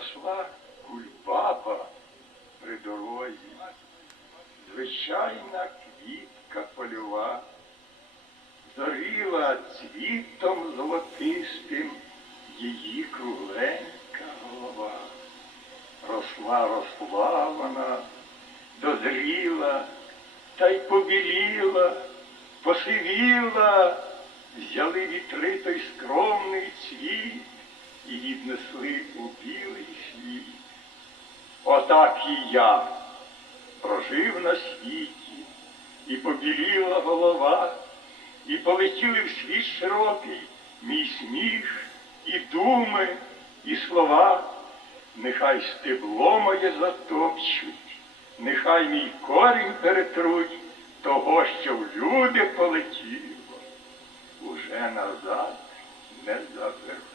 росла кульбаба при дорозі, звичайна квітка польова, зоріла цвітом золотистим її кругленька голова. Росла, росла вона, дозріла, та й побіліла, посивіла, взяли вітри той віднесли у білий світ. Отак і я прожив на світі, і побіліла голова, і полетіли в світ широкий мій сміх, і думи, і слова. Нехай стебло моє затопчуть, нехай мій корінь перетруть того, що в люди полетіло, уже назад не заберуть.